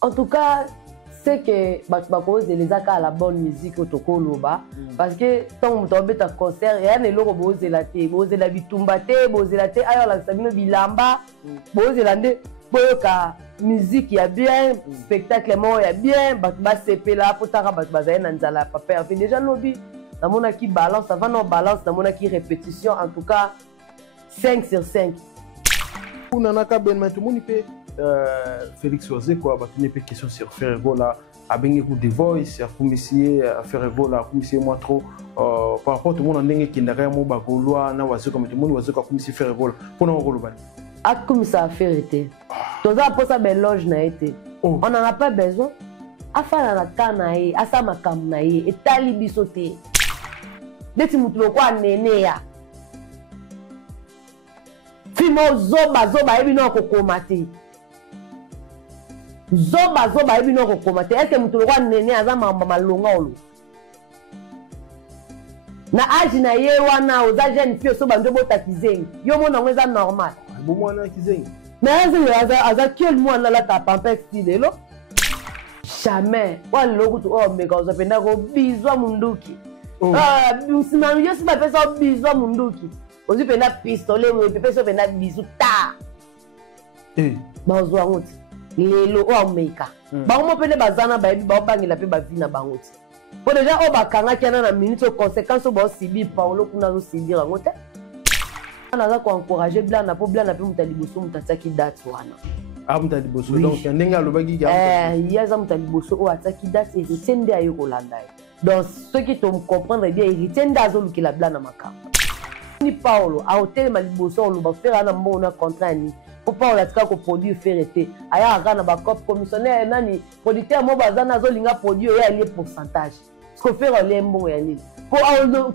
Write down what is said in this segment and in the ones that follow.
En tout cas, c'est que je les a à la bonne musique au Tokoloba. Parce que tant que tu as un concert, il y a des gens qui ont la bitumbate, alors la sabino bilamba, la musique il y a bien, spectacle il y a bien, bah c'est là pour ta rabat bazaï nanzala papa. Déjà lobby, dans mon qui balance, ça va non balance, dans mon qui répétition, en tout cas 5 sur 5. Pour Nanaka Ben tout le monde peut Félix Ozé quoi, bah tu n'es pas question sur faire voilà. À bien écouter des voices, à commisser, à faire voilà, à commisser moi trop par rapport à tout le monde en dingue qui n'a rien mon bagolois, n'a pas comme tout le monde, va se commisser faire voilà, pour nous relever. Ah comme ça a fait été. Tout ça pour ça belle loge n'a été. On n'en a pas besoin. À faire la canaille, à ça ma camnaille, et talibi sauté. Dès que tu me quoi néné ya. Fimo zoba ebi no kokomate. Zoba ebi no kokomate. Est-ce que mutu kwa nene aza mama longa olo. Na âge na ye wana oza jeune fille so bando bota kizengi. Yo mona ngweza normal. Bon moi na kizengi. Mais est-ce que aza quel moi na la ta pampette style lo? Jamais. Wa lokutu oh mega oza penda ko bizwa munduki. Msimami yo si ba pesa bizwa munduki. Ozi penda pistolet mo pesa penda bizu ta. Bazwa ngoti. Lelo o meka. Ba mo pele bazana ba ebi ba bangela pe ba vina bangoti. Po déjà o bakanga kiana na minute aux conséquences ba sibi Paulo kuna zo sibira ngota. Ana za ko encourager blana po blana pe mutaliboso mutataki date wana. Ah mutaliboso donc ndenga lobaki ga. Yaza mutaliboso o ataki date et tende ayo ko landa. Donc ceux qui te comprendre bien il tende azo lukila blana makamba. Ni Paulo a hôtel maliboso on va faire un bon contrat ni. Pour pas la tika ko produit faire été aya agana ba cop commissionnaire nani producteur mo bazana zo linga produit ya lié pourcentage ce que faire les mbongo ya nini pour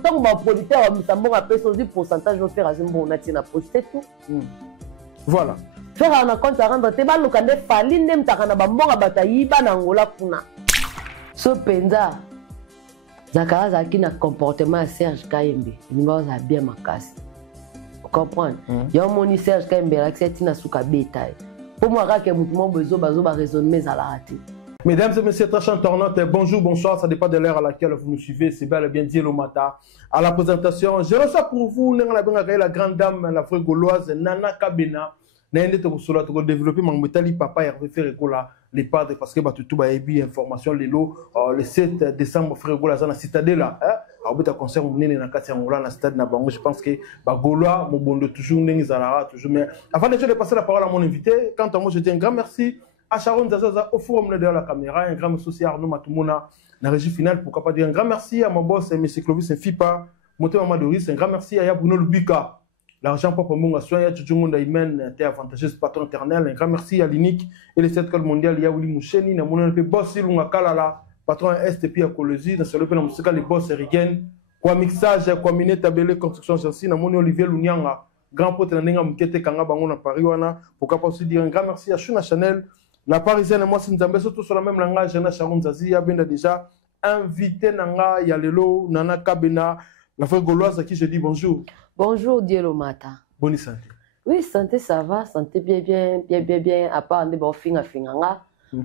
tant ba producteur ba mbongo apesa aussi pourcentage on faire azimbo na tina poster tout voilà faire un compte à rendre te ba lokande fali ndem takana ba mbongo batayiba na ngola kuna so penza zakara zaki na comportement à Serge Kayembe ninga za bien makasi. Comprendre. Il y a un moni Serge Kayembe accepté na suka betaille. Pour moi que mutumo bezo bazo ba raisonner à la raté. Mesdames et messieurs, très chers internautes, bonjour, bonsoir, ça dépend de l'heure à laquelle vous nous suivez, c'est bel et bien Dielo Mata. À la présentation, je reçois pour vous la grande dame, la frère gauloise Nana Kabena. Naende to sola to développer mon métalli papa Hervé Ferregola les padres parce que ba tout ba ebi information le 7 décembre Ferregola dans la citadelle là a beta concert mon na kati ya ngola na stade na bango je pense que ba gaulois mo bondo toujours ndenge zalara toujours mais avant de passer la parole à mon invité quant à moi je dis un grand merci à Sharon Zazaza au forum de la caméra un grand merci aussi à Arnaud Matumona la régie finale pourquoi pas dire un grand merci à mon boss monsieur Clovis Fipa Moto Madoris un grand merci à Bruno Lubika. L'argent pour mon soin, il y a tout le monde qui est avantageuse patron éternel. Un grand merci à l'INIC et les 7 écoles mondiales. Il y a Willy Moucheni, il y a mon boss Lunga Kalala, patron Est et puis à Colosie, dans le pays de les boss Erigen, quoi mixage, quoi miné tabelé construction chancy, il y a mon Olivier Lunyanga, grand pote Nenga Mkete Kanga Bango na Paris, pourquoi pas aussi dire un grand merci à Shuna Chanel, la parisienne et moi, c'est Nzambé, surtout sur le même langage, Jana Sharon Zazi, il y a bien déjà invité Nanga, Yalelo, Nana Kabena, la frère gauloise à qui je dis bonjour. Bonjour Dielo Mata. Bonne santé. Oui, santé ça va, santé bien, à part des bons finga,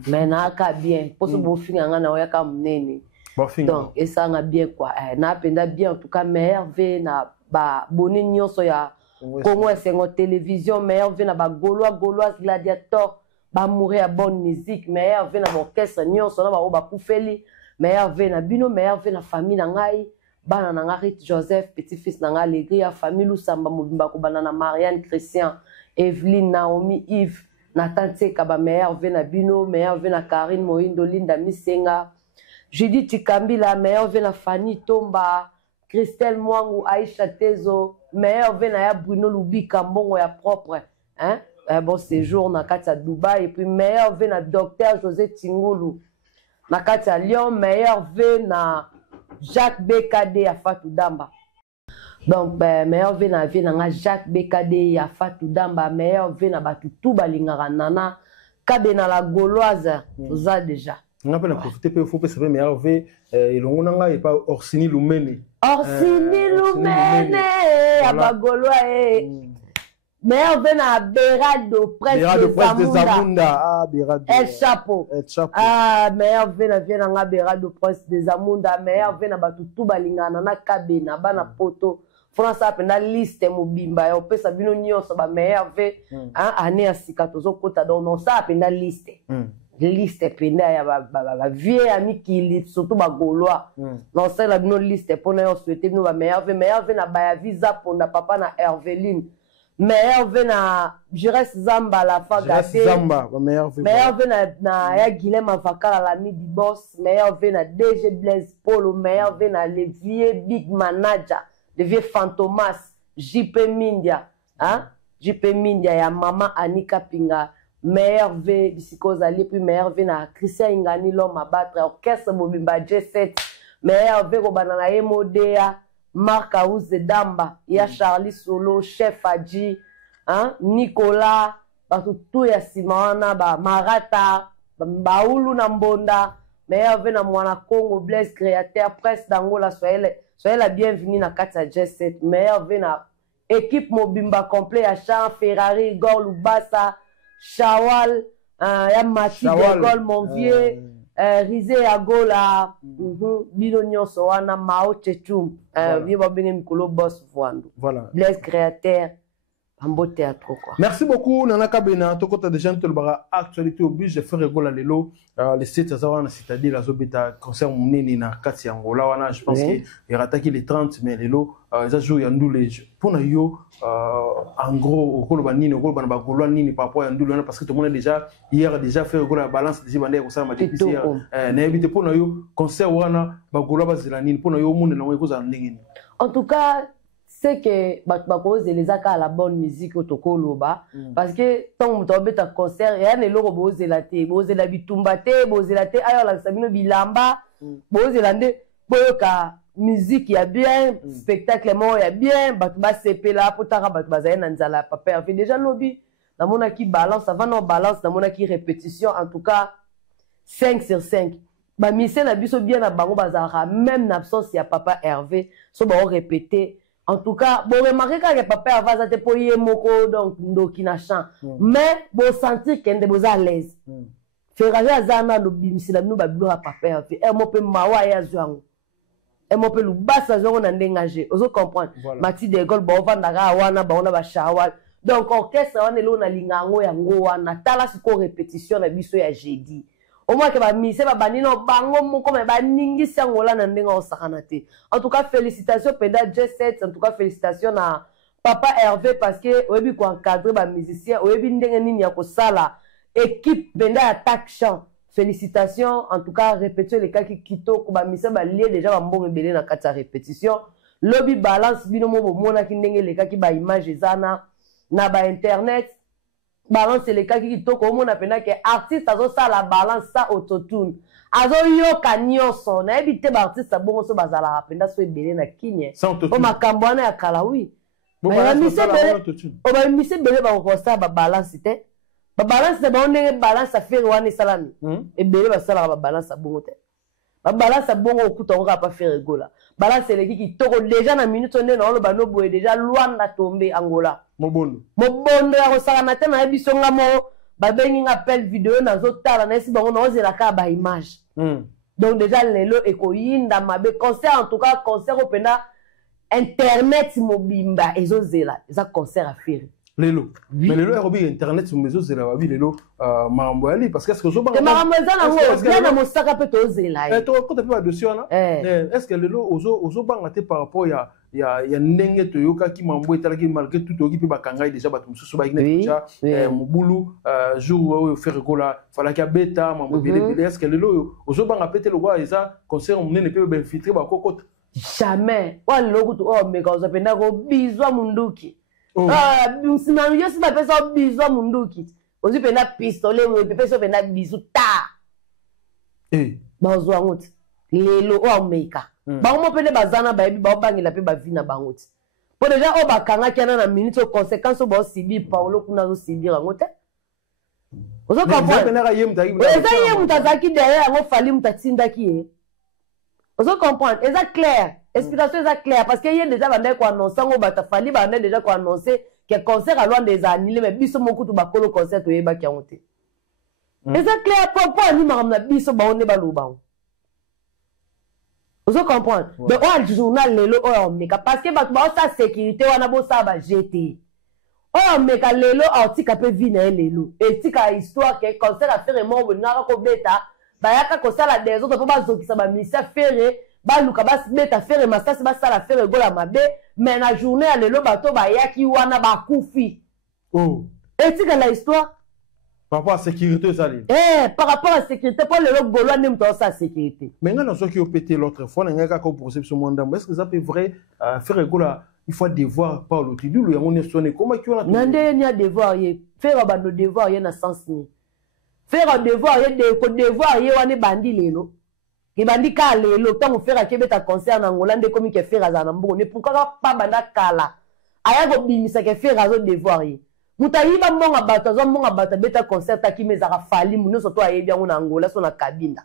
mais na ka bien, pour ce bon finga na oya ka mnene. Donc, et ça na bien quoi, na penda bien en tout cas merveille na ba boni nyonso ya Congo c'est en télévision, merveille na ba gauloise gladiator, ba mourir à bonne musique, merveille na orchestre nyonso na ba o ba kufeli, merveille na bino, merveille na famille na ngai. Bana Nangarit Joseph, petit-fils Nanga Alegria, famille Lusamba Mobimba Banana Marianne, Christian, Evelyne, Naomi, Yves, Nathan Kaba, meilleur Vena Bino, meilleur Vena Karine, Moindo, Linda Misenga, Judith Tikambila, meilleur Vena Fanny Tomba, Christelle Mwangu, Aïcha Tezo, meilleur Vena Bruno Lubika, Mbongo ya propre, hein? Bon séjour, Nakata Dubaï, et puis meilleur Vena Docteur José Tingulu, Nakata Lyon, meilleur Vena Jacques BKD à Fatou Damba. Donc, meilleur vena vena Jacques BKD à Fatou Damba, meilleur vena batu tout balingara nana, kabena la gauloise, ça déjà. On a pas profité pour faut savoir meilleur v et l'on n'a pas Orsini Lumene. Orsini Lumene, à ma gauloise. meilleur vin à Berado, presse de Zamunda. Ah, Berado. El Chapo. Ah, meilleur vin à Vienna, Berado, presse de Zamunda. Meilleur vin à Batutu Balingana, na Kabena, Bana Poto. France a pena liste mobimba. On peut savoir nyonso ba meilleur vin. Année à Sikatozo Kota. Donc, non, ça a pena liste. Liste pena ya ba vieux ami qui surtout ba Gaulois. Non, c'est la liste pour nous souhaiter nous ba meilleur vin à Baya Visa pour na papa na Herveline. Meilleur vin à Jires Zamba la Fagate. Zamba, meilleur vin na ya Guilhem Avakala la Midi Boss. Meilleur vin à DG Blaise Polo. Meilleur vin à le vieux Big Manager, le vieux Fantomas, JP Mindia, JP Mindia ya Maman Anika Pinga. Meilleur vin Bisikoza puis meilleur vin à Christian Ingani l'homme à battre orchestre Mobimba J7. Meilleur vin au banana Emodea. Marc Aouz Damba, il y a Charlie Solo, Chef Adji, Nicolas, tout ya Simona, Marata, Baoulou Nambonda, meilleur vena Mwana Congo, Blaise créateur, presse d'Angola, soyez la bienvenue dans Katsa Jet 7, meilleur vena équipe Mobimba complet, à Chan, Ferrari, Igor Lubasa, Shawal, ya Mati de Gol, mon vieux. Rizé Agola, Bino Nyonso wana Mao Tchetoum, Viva Bene Mikolo Boss Voando. Voilà. Blaise créateur, un beau théâtre quoi. Merci beaucoup Nana Kabena, to kota déjà te bara actualité oblige je fais rigoler lelo les sites zawana c'est-à-dire la zobeta concert muneni na kati Angola wana je pense que il rattaqué les 30 mais lelo ça joue yandule pour na yo en gros au koloba nini au koloba na bagolwa nini par rapport à yandule parce que tout le monde déjà hier déjà fait rigoler la balance des bandé ko ça ma depuis hier na éviter pour na yo concert wana bagolwa bazela nini pour na yo monde na ko za ndingini. En tout cas c'est que Bakos et les aka à la bonne musique au Tokoloba parce que tant que tu as un concert rien ne l'euro bose la té bose la bitumbate bose la té ayo la sabino bilamba bose la ndé boyoka musique ya bien spectacle mo ya bien batba CP là pour tara batba zaina nzala papa fait déjà lobby na mona qui balance avant non balance na mona qui répétition en tout cas 5 sur 5 ba mission na biso bien na bango bazara même l'absence ya papa Hervé so ba répéter. En tout cas, bon remarquez que papa a fait pour y moko donc ndoki na chant. Mais bon sentir qu'elle est à l'aise. Ferrager azana no bimisila no bablo a papa fait. Elle m'ope mawa ya zwango. Elle m'ope lu basa zongo na ndengage. Ozo comprendre. Mati de gol bo vandaka wana ba ona ba shawal. Donc orchestre wana lo na lingango ya ngo wana tala siko répétition na biso ya jeudi. Au moins que mise banino bango moko me baningi sangola na ndenga osakana te. En tout cas félicitations Penda J7, en tout cas félicitations à papa Hervé parce que oyebi ko encadrer ba musicien, oyebi ndenge nini ya ko sala équipe Penda attaque chant. Félicitations en tout cas répétez les cas qui kito ko ba mise ba lié déjà ba mbongo belé na kata répétition. Lobby balance bino mo mona ki ndenge les cas qui ba image ezana na ba internet. Balance les cas qui to comme on appelle que artiste azo ça la balance ça autotune azo yo kanyoso na ebité ba artiste bongo so bazala apenda so ebele na kinye o makambwana ya kala oui ba mise bele ba ko ça ba balance te ba balance ba onenge balance affaire wana salami ebele ba sala ba balance bongo te ba balance bongo okuta on va pas faire rigola balance les qui toko déjà na minute on na lo ba no boye déjà Luanda tomber Angola mobondo ya kosala na te na yebiso nga mo babengi nga appel vidéo na zotala na esi bango na ozela ka ba image donc déjà lelo ekoyinda mabe concert en tout cas concert openda internet mobimba ezozela eza concert à faire lelo mais lelo erobi internet mezozela babi lelo marambo ali parce que est-ce que zo banga marambo ezana ngo bien na mosaka pe tozela to ko tape ba dossier wana est-ce que lelo ozo banga te par rapport ya ndenge toyoka ki mambo etalaki malgré tout oki pe bakangai déjà bato mususu ba ina déjà mobulu jour où faire kola fala ka beta mambo bele est-ce que lelo ozo banga pete lo kwa eza concert munene pe ba infiltrer ba kokota jamais wala lokutu o meka ozapenda ko bizwa munduki msimanu yosi ba pesa bizwa munduki ozi penda pistolet we pesa penda bizu ta bazwa ngoti lelo o meka bango mo pele bazana ba yebi ba bangela pe ba vina bangoti po déjà o bakanga kiana na minute conséquence ba sibi Paulo kuna zo sibi rangote ozo comprendre eza ye mutazaki derrière ngo fali mutatinda ki ozo comprendre eza clair explication eza clair parce que y a déjà bandé ko annoncer ngo bata fali bandé déjà ko annoncer que concert à loin des annulés mais biso mon kutu bakolo concert to yeba ki onte. Et ça clair papa ni maramna biso ba on ne ba loba. Vous comprenez? Donc on journal lelo o meka parce que ba sa sécurité wana bo sa ba jeter. Oh meka lelo artika pe vina lelo. Et tika histoire que concert a faire mo ngaka ko beta ba yaka ko sala des autres pa ba zokisa ba ministère ferré ba luka ba beta ferré masasi ba sala ferré gola mabe mais na journée à lelo bato ba yaki wana ba kufi. Oh. Et tika la histoire par rapport à la sécurité, ça dit. Par rapport à la sécurité, pour le logo, on aime sa sécurité. Mais quand on a qui ont pété l'autre fois, on a un procès sur mon dame. Est-ce que ça peut vrai faire école là? Il faut devoir par l'autre. Il dit, on est sonné. Comment tu as? Non, il y a devoir. Faire un devoir, il y a un sens. Faire un devoir, il y a un devoir, il y a un bandit lélo. Les bandits calés, le temps où faire un Québec à concert en Hollande, comme il fait à Zanambo. Ne pourquoi pas banda kala? Aya go bimisa ke faire un devoir. Mutayiba mbonga bata beta concert taki mezara fali muno soto ayebi yango na Angola so na kabinda.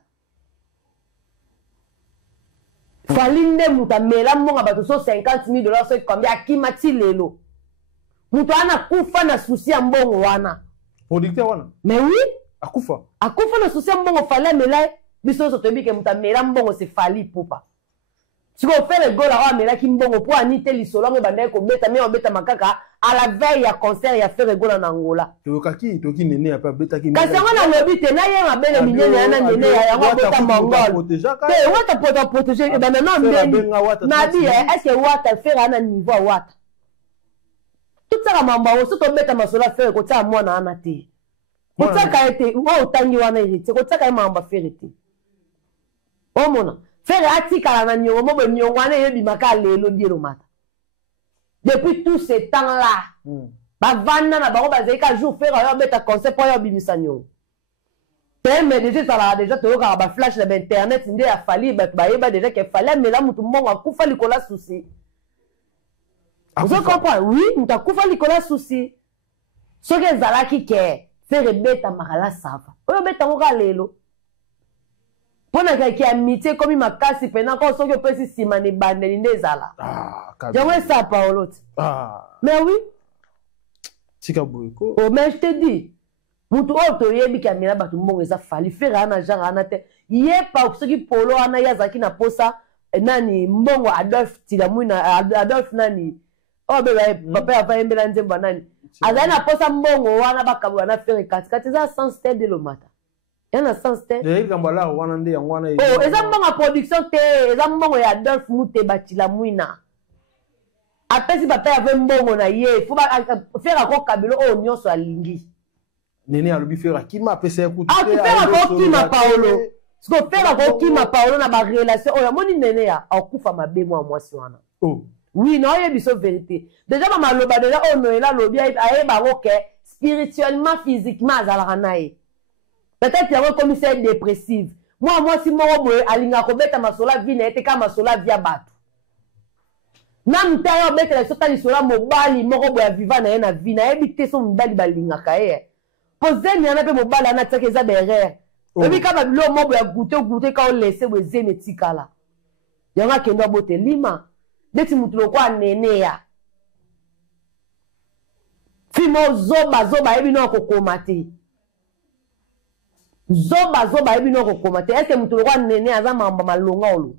Fali nde muta mela mbonga bato so $50,000 so combien akimati lelo. Muta ana kufa na souci ya mbongo wana. Producteur wana. Mais oui, akufa. Akufa na souci ya mbongo fali mela biso so tobi ke muta mela mbongo se fali popa. Si vous faites le goal à mais là qui mbongo pour aniter l'isolo mais bandé ko beta mais on beta makaka à la veille à concert il a fait le goal en Angola. Toki nene a pas beta ki. Kasi on a lobby te na yema belle minene na nene ya ngo beta mongol. Te wata poto protéger et ben non mbeni. Nabi est-ce que wata faire un niveau wata. Tout ça la mamba o so to beta masola faire ko ta mwana ana te. Ko ta ka ete o tangi wana irite ko ta ka mamba faire te. O mona faire atika na nyongo mo nyongo wana yebi maka lelo dielo mata. Depuis tout ce temps-là, ba vanda na bango ba zeka jour faire yo beta concert pour yo bimisa nyongo. Mais déjà ça là déjà to ka ba flash na internet ndé ya fali ba yeba déjà que fallait mais là mutu mbongo akufa likola souci. Vous comprenez? Oui, mutu akufa likola souci. Ce que zalaki ke faire beta makala sava. Oyo beta ngo ka lelo. Pour qui amitié comme il m'a cassé pendant qu'on s'occupe de si simane bandeli ndezala. J'aimerais ça Paolo. Mais oui. Tika boyko. Oh mais je te dis. Mutu auto yebi kamera batu mbongo eza fali faire ana genre ana te. Yé pa ceux qui polo ana yazaki na posa nani mbongo Adolphe Tilamwina Adolphe nani. Oh bébé papa a fait mbela nzemba nani. Azana posa mbongo wana bakabwa na faire kati za sans tête de lomata. Il y a un sens te. Oh, ils ont une production te, ils ont une Adolphe Mouté Tilamwina. Après si papa avait un bon na yé, il faut faire encore kabilo oh nyon so alingi. Nene a lobi faire qui m'a pèsé coup. Ah, tu fais encore qui m'a Paolo. Ce qu'on fait encore qui m'a Paolo na ma relation. Oh, moni nene ya, akufa mabe moi si wana. Oh. Oui, non, il y a biso vérité. Déjà mama loba déjà oh Noël lobi aye ba OK spirituellement, physiquement azalanae. Peut-être qu'il y a un commissaire dépressif. Moi, si mon boy, alinga kobeta masola vie na eteka masola via batu. Nam tayo beta la sota lisola mobali moko boya viva na na vie na ebite so mbali balinga kae. Poseni ana pe mobali ana tsaka eza berere. Ebi ka ba bilo mo boya goûter ka o laisser we zene tikala. Yanga kendo bote lima. Beti mutu lokwa nene ya. Fimo zoba ebi no kokomate. Zoba ebi no kokomate. Est-ce que mutu lokwa nene aza mamba malonga olo?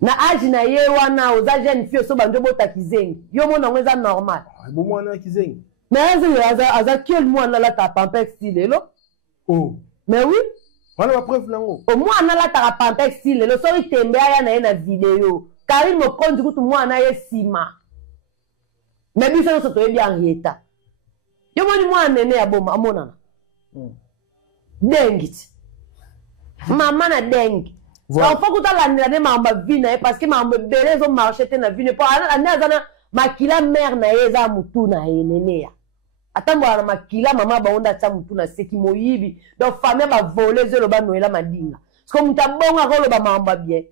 Na âge na ye wana oza jeune fille so bando bota kizengi. Yo mona ngweza normal. Bo mwana kizengi. Mais aza kiel mwana la ta pampex style lo. Oh. Mais oui. Wana ba preuve nango. O mwana la ta pampex style lo so itembe aya na ye na video. Karim mo kondu kutu mwana ye sima. Mais biso so to yebi en reta. Yo moni mwana nene ya boma amona. Dengi. Maman na dengi. Voilà. Il faut que tu aies la vie parce que ma belle ont marché na vie pas ana makila mère na yeza mutu na yenene. Attends moi makila maman ba onda tsa mutu na seki moyibi. Donc famille ba voler zo lo ba noela madinga. Parce que muta bonga ko lo ba mamba bien.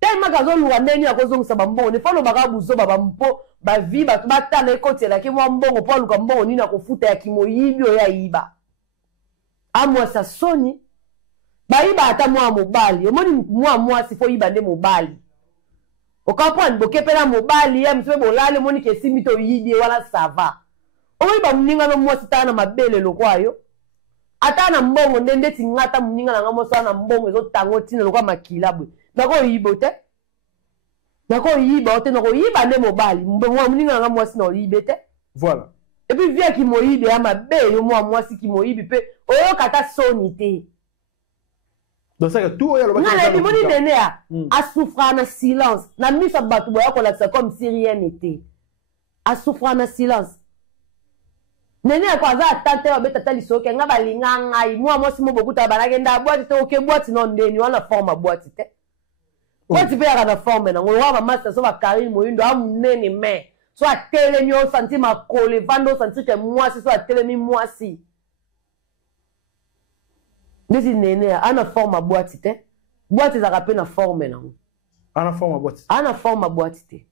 Tellement ka zo luwa ndeni akozo ngisa ba mbongo ne fa lo ba ka buzo ba mpo ba vie ba ta na ekoti la ki mo mbongo pa lu ka mbongo nini akofuta ya kimoyibi o ya iba. Amwa sa soni ba iba ata mwa mobali omoni mwa si fo iba nde mobali Au comprendre, boké pela mobali, ya mswe bolale moni ke simito yidi wala sava. Oyi ba mninga no mwasi tana mabele lokwayo. Ata na mbongo ndende tingata mninga na ngamo sana mbongo ezo tango tina lokwa makila bwe. Nako yibo te. Nako yiba ote nako yiba ne mobali. Mbongo mninga na ngamo mwasi na yibe te. Voilà. Et puis via ki moyibe ya mabele mwasi ki moyibe pe oyo kata sonité. Donc ça que tout non les boni nene a souffrir en silence na misa batu boya ko lakisa comme si rien n'était a souffrir en silence nene ko za tante ba beta lisoke nga balinga ngai moi si mo bokuta balage nda boîte te oke boîte non ndeni wana forme boîte te boîte pe ya na forme na ngwa master so ba Karine Moyindo a munene mais so a telemi o senti ma kole vando senti que moi si so a telemi moi si Desi nene ana forme boîte te boîte za rappel na forme na ana forme boîte ana forme boîte te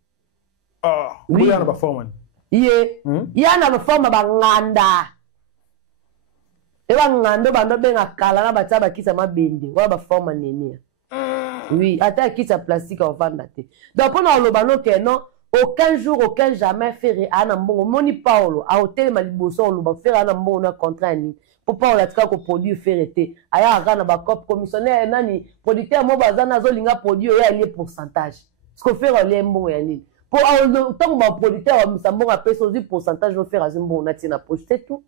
ah oui ana ba forme iye yana ba forme ba nganda e ba ngando bando benga kala na bataba kisa mabende wa ba forme nene oui ata kisa plastique au vanda te donc pour le bano que non aucun jour aucun jamais faire ana mbongo moni Paulo a hotel maliboso lo ba faire ana mbongo na contrat ni pour la tika ko produit ferreté aya agana ba cop commissionnaire nani producteur mo bazana zo linga produit ya lié pourcentage ce que faire les mbongo ya nini pour tant ba producteur msambongo peso 10% au faire azimbo na tina poster tout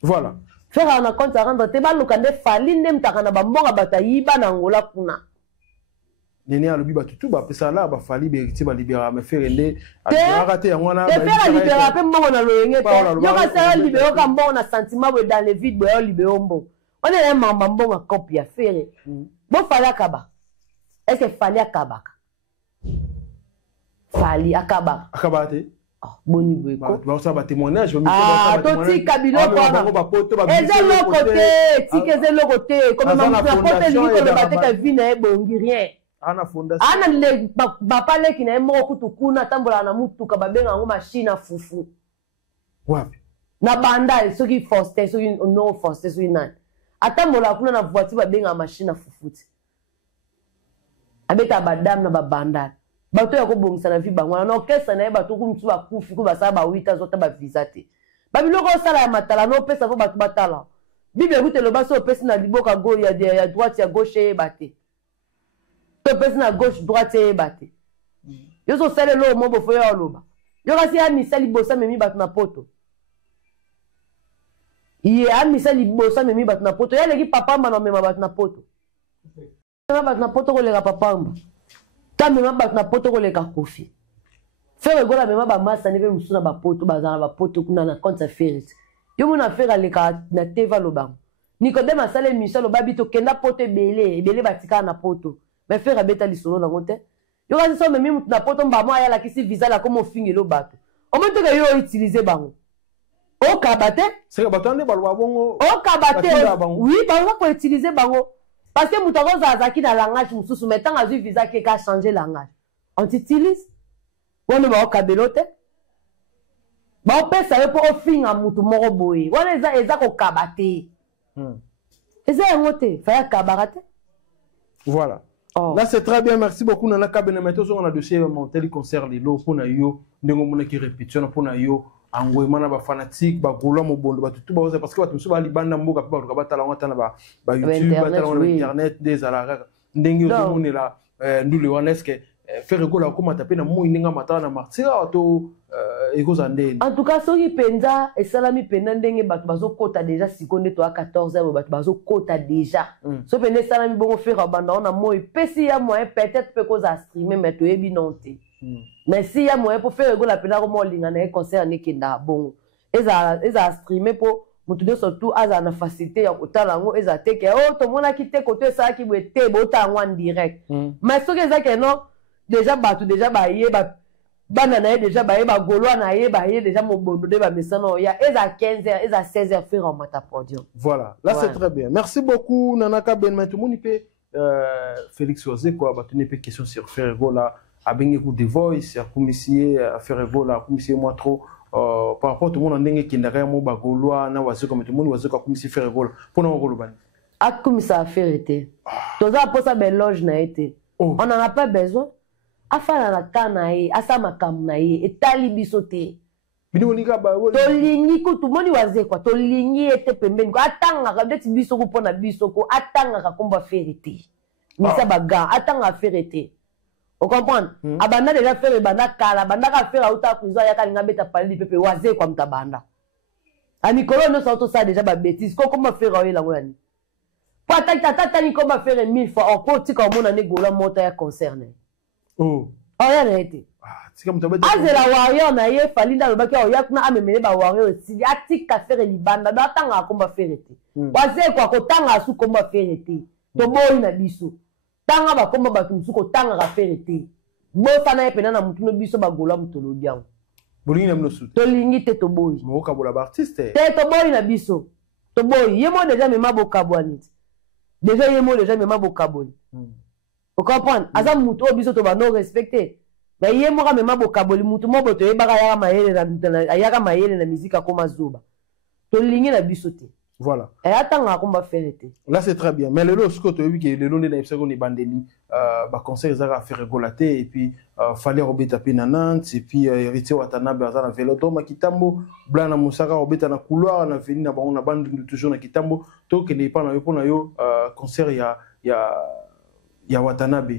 voilà faire un compte à rendre te ba lokande fali ndem takana ba mbongo batayiba na ngola kuna nene alobi batutu ba pesa la ba fali beriti ba libéra me faire ndé arate yangona ba faire libéra pe mbongo na loyenge te yo ka sala libéra ka mbongo na sentiment we dans le vide boyo libéra mbongo on est mamba mbongo copie ya faire bon fali akaba est-ce que fali akaba fali akaba akaba te boni bweko ba ça ba témoignage to ti kabilo kwa ezelo côté ti ezelo côté comme ma pote li ko le bateka vina e bongi rien ana fondation ana le bapale ki na moko kutukuna tambola na mutuka babenga ngo machine fufu wapi na banda soki foster soki no foster soki nani atambola kuna na voiture babenga machine fufu abeta badam na babanda bato ya ko bongisa na vie bangwana no kesa na bato ku mtu bakufi ku basala ba 8 azota ba visa te babiloko sala ya matala no pesa fo bato batala bible kutelo baso pesa na liboka go ya droite ya gauche bate to pesa na gauche droite bate yo so sele lo mo bo fo ya loba yo kasi ya misali bosa memi bato na poto iye a misali bosa memi bato na poto ya leki papa mama mema bato na poto mema bato na poto ko leka papa mba tambe bato na poto ko leka kofi faire gola mema ba masa ne be musuna ba poto bazana ba poto kuna na compte faire yo mona faire leka na teva loba Nicodème asale Michel obabito kenda poto ebele batika na poto mais faire beta lisolo na ngote yo kasi so memi mutu na poto mba mo ayala kisi visa la comme ofingelo bato o moto ke yo utiliser bango o kabate c'est que bato ande balwa bongo o kabate oui bango ko utiliser bango parce que mutu ko zazaki na langage mususu mettant azu visa ke ka changer langage on utilise wona ba o kabelote ba o pesa yo po ofinga mutu moko boye wona eza ko kabate eza ngote fa ya kabarate voilà. Oh. Là c'est très bien, merci beaucoup Nana Kabena. Maintenant on a dossier monté les concerts les lots pour na yo ndenge mona ki répétition pour na yo angwema na ba fanatique ba gola mo bondo ba tout ba parce que ba tout ba libanda mboka pa ba batala ngata na ba YouTube batala na internet des alara ndenge yo mona la ndule wana est-ce que faire gola ko mata pe na mo ndinga matala na martira to en tout cas soki penza et salami penda ndenge bato bazo kota déjà sikonde to a 14h bato bazo kota déjà so pende salami bongo faire banda on a moi pesi ya moyen peut-être peut cause à streamer mais to yebi nonté mais si ya moyen pour faire la penda ko mo linga na concert ne kenda bongo eza streamer pour mutu de surtout aza na facilité ya kotala ngo eza teke oh to mona ki te koto ça ki bwete bota ngo en direct mais soki eza que non déjà bato déjà ba ye ba bana na déjà ba yeba golwa na yeba ye déjà mo bondo de ba mesano ya eza 15h eza 16h faire en mata podium voilà là ouais. C'est très bien merci beaucoup Nana Kabena tout monde peut Félix Oze quoi ba tenir peu question sur faire là a bengi ku The Voice ya commissaire faire là commissaire moi trop par rapport tout le monde ndenge kindaka mo ba golwa na wazo comme tout le monde wazo ka commissaire faire pour na ngolo bani a commissaire faire été toza pour ça beloge na été on en a pas besoin afala na kana ye asa makambo na ye etali biso te tolingi kutu moni waze kwa tolingi ete pembeni ko atangaka ndeti biso ko mpona biso ko atangaka komba fere te misa baga atanga fere te o comprendre abanda déjà fere banda kala banda ka fere auta kuzo ya kalinga beta pali pepe waze kwa mtabanda anikolo no sa auto sa déjà ba bêtise ko komba fere oyo la ngani pata tata ni komba fere 1000 fois en poti ka mona ne gola mota ya concerné oya na ete azela warrior na ye falinda lobaki oya kuna amemele ba warrior si atika fere libanda do atanga akomba fere te waze kwa kotanga asu komba fere te to boyi na biso tanga ba komba ba musu ko tanga ka fere te bo sana ye pena na mutu no biso ba gola mutolo biango bolingi na mnosu to lingi te to boyi mo ka bola ba artiste te to boyi na biso to boyi ye mo déjà mema bo kabwani déjà ye mo déjà mema bo kaboni o comprendre aza mutu o biso to ba no respecter mais ye mo ka mema bo kaboli mutu mo bo to ye baka yaka mayele na mizika koma zuba to lingi na biso te. Voilà. Et attends, on va faire l'été. Là, c'est très bien. Mais le lot, ce que tu as vu, le long de la bandeli, conseil, ça a fait régolater, et puis, fallait robeta pinanante, et puis, héritier Watanabe, à la vélodrome, Kitambo, Blana Moussaka, robeta na couloir, on a fini, on a bandé toujours na Kitambo, tout que n'est pas na yo, concert, il y a Watanabe,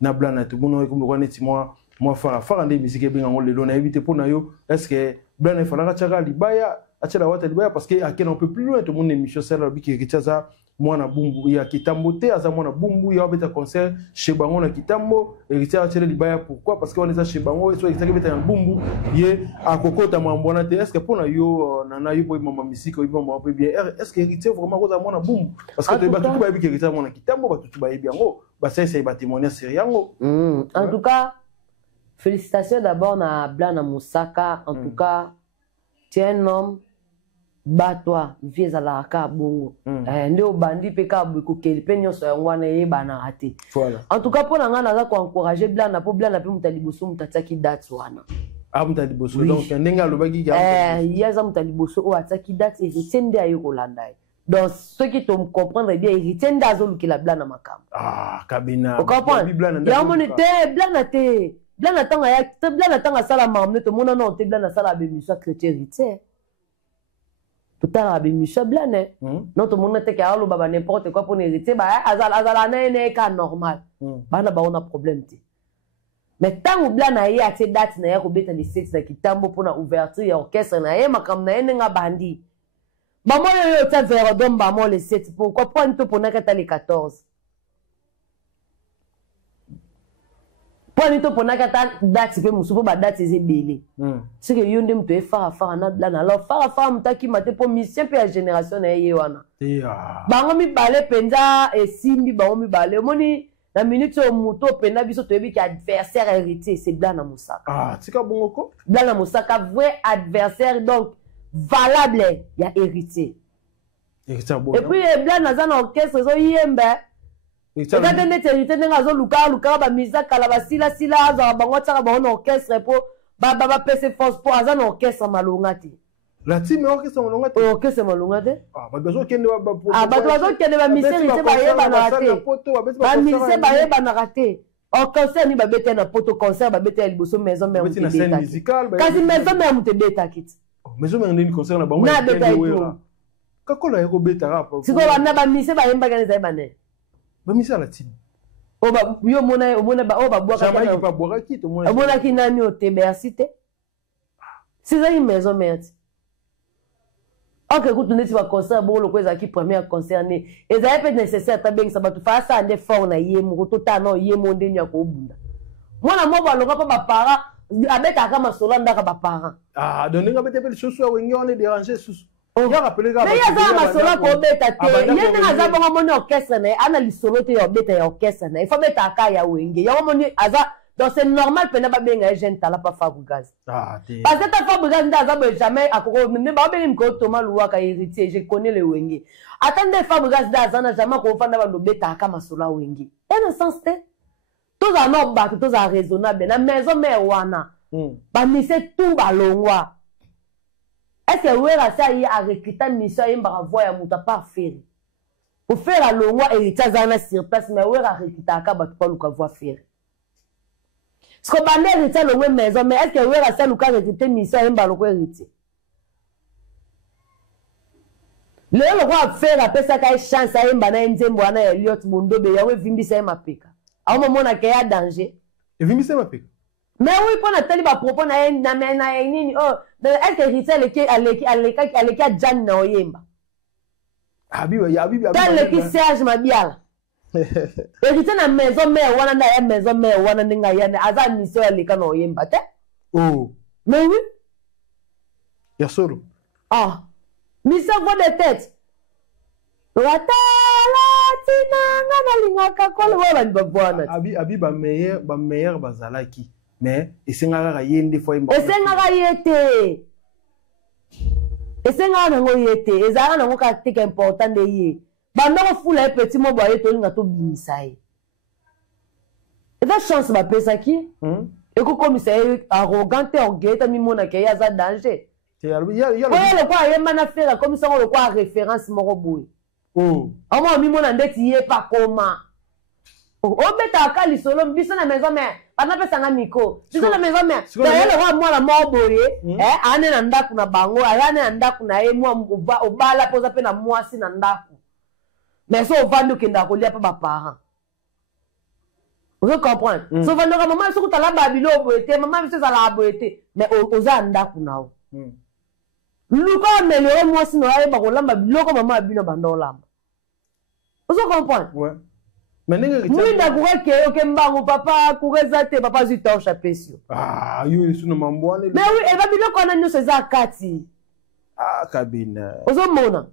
na Blana, tout le monde, comme le roi net, moi, faire des musiques, bien, on les donne à éviter pour yo, est-ce que Blana, il fallait que libaya, achela wata libaya parce que akena on peut plus loin tout le monde émission ça là biki kichaza mwana bumbu ya kitambo te aza mwana bumbu ya beta concert chez bango na kitambo et kicha achela libaya pourquoi parce que on est chez bango et soit kicha beta na bumbu ye akokota mwambona te est-ce que pona yo nana yo boy mama misiko yo mama peu bien est-ce que kicha vraiment koza mwana bumbu parce que to batu ba biki kicha mwana kitambo batu ba yebi yango ba ça ba témoigner sur yango en tout cas félicitations d'abord na Blana Moussaka en tout cas tu es un homme batwa vie za la ka bongo ndio bandi pe ka bu ko keli pe nyoso ya ngwana ye bana raté voilà en tout cas pour nga na za ko encourager Blana po Blana pe mutaliboso mutataki date wana mutaliboso donc ndenga lobaki ga yaza mutaliboso o ataki date et retende ayo ko landai donc ceux qui te comprendre bien retende azolu ki la Blana makam kabina o comprendre ya monete Blana tanga ya Blana tanga sala mamne to mona non te Blana sala be musa chrétien rite tout à l'heure, Michel Blana. Non, tout le monde était à l'eau, n'importe quoi pour hériter. Azala n'est qu'un normal. Bana ba on a problème. Mais tant que Blana y a ces dates, na ya robeta les sexe na kitambo pour na ouverture ya orchestre na ya makam na nga bandi. Ba moi yo ta vers dom ba moi les 7 pourquoi pas nto pour na kata les 14. Pour nito pour na kata date pe musupo ba date ze belé. C'est que yonde mto e fara na Blana. Alors fara mtaki mate pour mission pe la génération na ye wana. Bango mi balé penza et simbi bango mi balé. Moni la minute au muto penda biso to yebi ki adversaire héritier c'est Blana Moussaka. Tika bongoko. Blana Moussaka vrai adversaire donc valable ya héritier. Et puis Blana za na orchestre zo yembe. Ezate ndete héritier ndenga zo luka ba mizaka la basila za bango tsaka ba na orchestre po ba pese force po aza na orchestre malonga te. La team orchestre malonga te. Orchestre malonga te. Ba bezo kende ba bezo kende ba miseri te ba yeba na raté. Ba miseri ba yeba na raté. Au concert ni ba bete na poto concert ba bete liboso maison mère na scène musicale. Kasi maison mère mute beta kit. Maison mère ndeni concert na bango. Na beta ito. Kakola yako beta rap. Siko ba na ba miseri ba yemba kana za bane. Ba miseri la team. Yo mona ba boaka jamais pas boaka ki to mona. Mona ki nani o tebercité. C'est ça une maison mère. Ok, écoute, tu vas concert, bon, le quoi qui premier concerné. Et ça peut être nécessaire, t'as bien ça, tu fais ça, des fois, on a yé, mon total, non, yé, mon déni, à quoi, bunda. Moi, la moi, le pas ma parent, avec ta gamme, solanda, ma parent. Donc, on a des choses, on est dérangé, sous. Mais il y a ma sola ko beta te. Il y a des gens qui ont mon orchestre, analyse solo te yo beta orchestre. Il faut mettre à kaya wenge. Il y a mon aza. Donc c'est normal que n'aba benga jeune tala pas Fabregas. Parce que ta Fabregas n'aza jamais à koko même ba benga ko Thomas Loua ka héritier, je connais le wenge. Attendez Fabregas d'aza na jamais ko fanda ba no beta ka masola wenge. Et dans sens te tous en no ba tous en raisonnable na maison mère wana. Ba mise tout ba longwa. Est-ce que vous avez à recruter mission et à voir ya muta pas faire? Pour faire la longwa héritier zana sur place mais vous avez recruter à ka ba pas le voir faire. Ce qu'on va hériter le même maison, mais est-ce que vous avez le cas hérité mission et le hérité? Le roi faire après ça qu'il chance à un banana nzemboana et liot mundo be yawe vimbi sa mapeka. A un moment qu'il y a danger. Et vimbi sa mapeka. Mais oui, pour Nathalie va propos na nini oh est-ce que hérité le qui Jan na oyemba. Abi. Dans le qui Serge Mabiala. Hérité na maison mère wana na ya maison mère wana ninga yana aza mission ya leka na oyemba te. Oh. Mais oui. Ya solo. Ah. Mission vaut des têtes. Watala tinanga na lingaka kole wala ndobwana. Abi ba meilleur bazalaki. Mais esengaka yende fois imba. Esengaka yete. Esengaka nango yete. Ezaka nango ka tika important de ye. Banda ko fula petit mo boye to linga to bimisa ye. Eza chance ba pesa ki? Eko komisa arrogant et orgueil ta mi mona ke ya za danger. Le quoi il m'a fait comme ça on le quoi référence mon robot. Oh. On m'a mis mon andeti yé pas comment. Oh beta kali solo biso na maison mère. Bana pesa nga miko. Biso na maison mère. D'ailleurs le roi moi la mort boye. Ane na ndaku na bango, ane na ndaku na ye moi obala poza pe na moi si na ndaku. Mais so vando kenda ko lia pa ba parents. Vous comprenez? So vando ka maman so ko tala babilo boyete, maman biso za la boyete, mais oza ndaku nao. Luka amélioré moi sinon aye ba kolamba biloko maman abino banda olamba. Vous comprenez? Ouais. Mais n'engue oui d'accord que OK mbango papa kureza te papa zita chapesio. Ah, yo sino mambwane. Mais oui, et ba biloko na nyo seza kati. Ah, kabina. Ozo mona.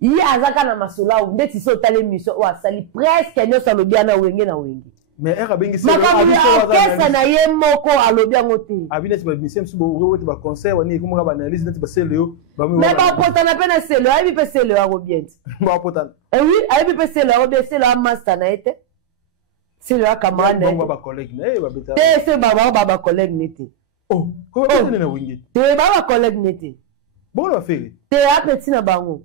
Yi azaka na masula ou ndeti so tale mission o asali presque nyo sa lobia na wenge na wenge. Mais era bengi se orchestre na ye moko alobi yango te. Abina ti ba mission so bo wote ba concert wani ko mo ba analyse neti ba selo ba mi. Mais ba potana pe na selo, ayi pe selo a robient. Ba potana. Eh oui, ayi pe selo a robient, selo a master na ete. Selo a camarade na. Ba collègue na ba beta. Te se ba collègue nete. Oh, ko ba na wingi. Te ba collègue nete. Bon la faire. Te a petit na bango.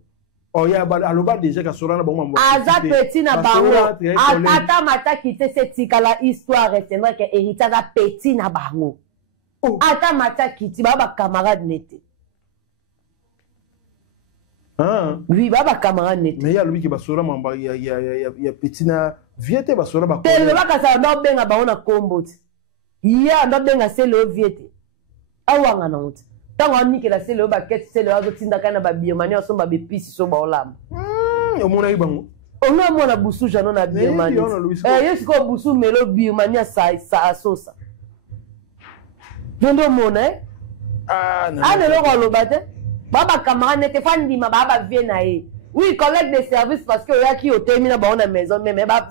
Oh ya ba aloba déjà ka sorana ba mo. Aza petit na bango. Ata mata kite se tikala histoire retiendra que héritage a petit na bango. Ata mata kiti ba camarade nete. Ah. Oui, ba camarade nete. Mais ya lobi ki ba sora mamba ya petit na viete ba sora ba. Te le ba ka sa do benga ba ona komboti. Ya ndo benga se le viete. Awanga na muti. Tant on dit que la c'est le baquet c'est le azo tinda kana ba biomani on somba be pisi so ba olamba. O mona ibango. O no mona busu jano na biomani. Yes ko busu melo biomani sa sosa. Jondo mona Ah non. Ah le ko lo bate. Baba camarade n'était pas ndima baba vie na e. Oui, collègue de service parce que ya ki o termina ba on a maison mais ba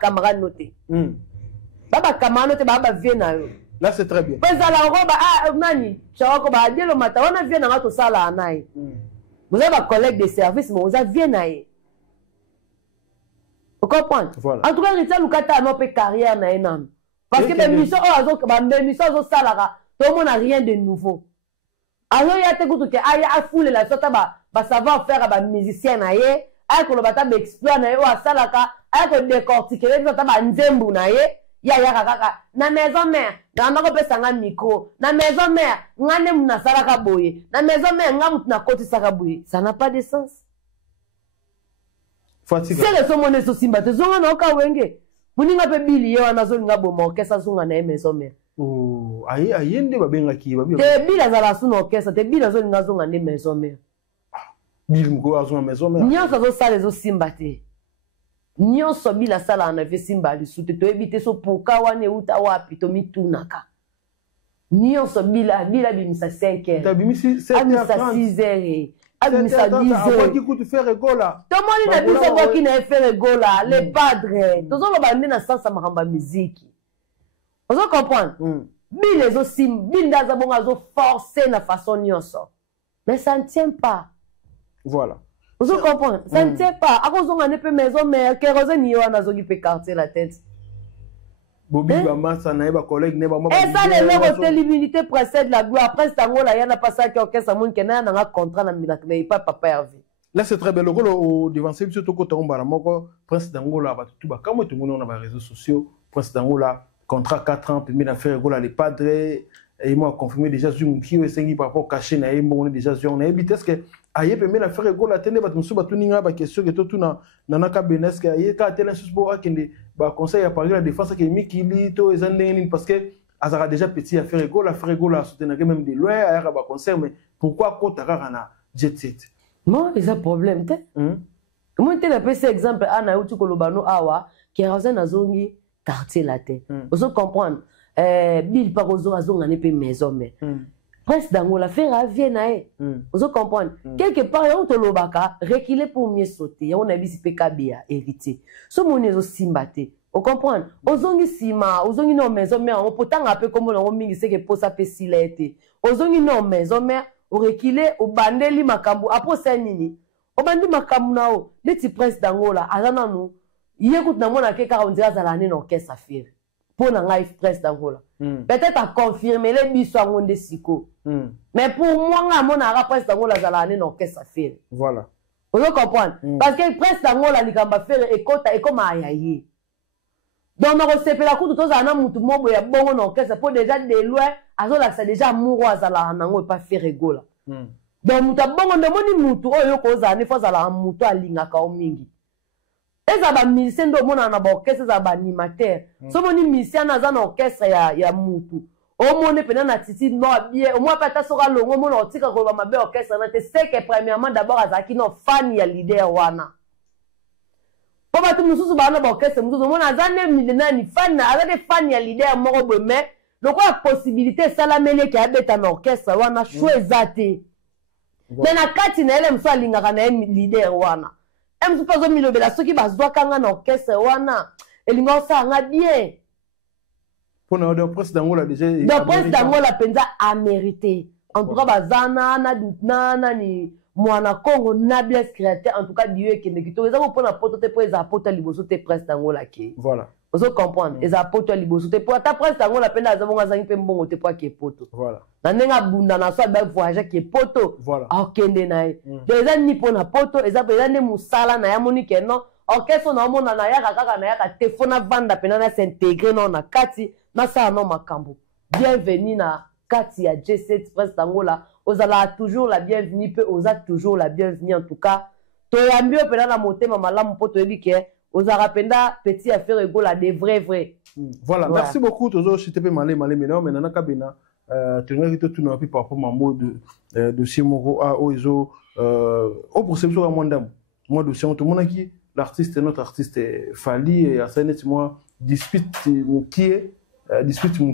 camarade noté. Baba camarade noté baba vie na yo. Là, c'est très bien. Mais alors, nani, chako ba dire le matin, on a vu dans notre salle à naï. Vous avez un collègue de service, mais vous avez vu naï. Vous comprenez? Voilà. En tout cas, il nous kata notre carrière naï nan. Parce que les missions, les missions au salara, tout le monde n'a rien de nouveau. Alors il y a te goût que aïe a foule la sorte ba savoir faire ba musicien naï, aïe que le bata explore naï ou à salaka, aïe que décortiquer les sorte ba nzembu naï. Ya kaka na maison mère na ndako pesa nga micro na maison mère ngane muna salaka boye na maison mère ngamu na koti saka boye ça n'a pas de sens. Fatigue. C'est le somone so simba te zonga na ka wenge muninga pe bili yo na zo nga bo orchestre zonga na maison mère. Oh ayende ba benga ki ba bi. Te bila za la sunu orchestre te bila zo nga zonga na maison mère. Bil mko azonga maison mère. Nyanza zo sale zo simba te. Nyonso bila sala na ve simba lisute to ebite so poka wane uta wapi to mitunaka. Nyonso bila bimisa 5h. Ta bimisi 7h30. 6h. Abimisa 10h. Avant qui coûte faire égola. To moni na biso bo ki na faire égola, les padres. To zo ba ndena sansa makamba musique. Vous comprenez? Bila zo sim, binda za bonga zo forcer na façon nyonso. Mais ça ne tient pas. Voilà. Vous comprenez? Ça ne tient pas. À cause on a peu maison, mais kérosène y a qui peut quartier la tête. Bobi Bama, ça n'a pas collègue, n'est pas moi. Et ça, les mecs, l'immunité précède la gloire. Après, c'est un gros, il y en a pas ça qui orchestre, ça qui n'a un contrat, mais pas papa Hervé. Là, c'est très bien. Le rôle au devant, c'est surtout quand on va à la mort, Prince d'Angola, tout bas. Comme tout le monde a les réseaux sociaux, Prince d'Angola, contrat 4 ans, permis d'affaires, les padres, et moi, confirmé déjà, Zoom, qui est par rapport au cachet, on est déjà, on a évité ce que, aïe, permis d'affaires, la télé, va te souba, tout n'inga, ba question, que tout n'a, nana, benesque, aïe, quand télé, susbo, à kende, ba conseil à parler la défense, que Miki, Lito, et Zandénin, parce que, azara déjà petit affaire égaux, l'affaire égaux, la soutenir même des lois, à ba conseil, mais pourquoi, quand t'as rana, jet set? Non, il y a un problème, t'es. Moi, tu as fait exemple, Anna, où tu kolobano, awa, qui a rasé na zongi, quartier la tête. Vous comprenez? Bill par aux oiseaux, on a pas maison, mais. Presque dans l'affaire à Vienne, vous comprenez? Quelque part, on te l'obaka, reculer pour mieux sauter, on a vu si PKB hérité. Ce monde est aussi mbaté. Vous comprenez? Aux ongi sima, aux ongi non maison, mais on peut tant un peu comme on a mis, c'est que pour ça, pessilette. Aux ongi non maison, mais on reculer, au bandeli makambu, après c'est nini. Obandi makamu nao leti presse dangola azana no yekut na mona ke ka on dira za l'année no caisse affaire pour na ngai presse dangola peut-être à confirmer les biso ngonde siko mais pour moi nga mona ra presse dangola za l'année no caisse affaire voilà vous comprenez parce que presse dangola likamba faire ekota e comme ayaye donc na resepela kutu to za na mutu mobo ya bongo no caisse pour déjà de loin azola ça déjà mouro za la nango pas faire rigola donc mutu abongo ndemoni mutu oyo koza ne foza la mutu alingaka o mingi eza ba musicien ndo mona na ba orchestre za ba animateur so moni musicien na za na orchestre ya mutu o mone pena na titi no bien o mo pata soka longo mona otika ko ba mabe orchestre na te c'est que premièrement d'abord azaki no fan ya leader wana po ba tu mususu ba na ba orchestre mususu mona za ne milena ni fan na azade fan ya leader moko bo mais donc la possibilité salamele ki abeta na orchestre wana chouezate. Mais na kati na ele mso alingaka na leader wana. Mso pazo milobela soki bazwa kanga na orchestre wana elinga sa nga bien. Pour na de presse d'Angola déjà. De presse d'Angola penza a mérité. En tout cas bazana na dutna na ni mwana Congo na bless créateur en tout cas Dieu qui ne kito eza ko na poto te po eza poto liboso te presse d'Angola ki. Voilà. Vous comprenez? Eza poto liboso te po ta presse d'Angola penda azabonga zangi pe mbongo te po ki poto. Voilà. Na nenga bunda na so ba voyager ki poto. Voilà. Okende na ye. Eza ni po na poto eza ne musala na ya monike non. Orchestre na mona na ya kaka na ya ka telefona vanda pena na s'intégrer non na kati na sa no makambo. Bienvenue na kati ya J7 presse d'Angola. Ozala toujours la bienvenue pe oza toujours la bienvenue en tout cas. To ya mbio pena na motema malamu poto ebike. Ozara penda petit affaire egola des vrais. Voilà, merci beaucoup toujours je te peux malé mais non mais nana kabena tu n'as tout non plus par rapport à mot de Simoro a oizo au processus à mondam. Moi de tout le monde qui l'artiste notre artiste Fally et Asanet moi dispute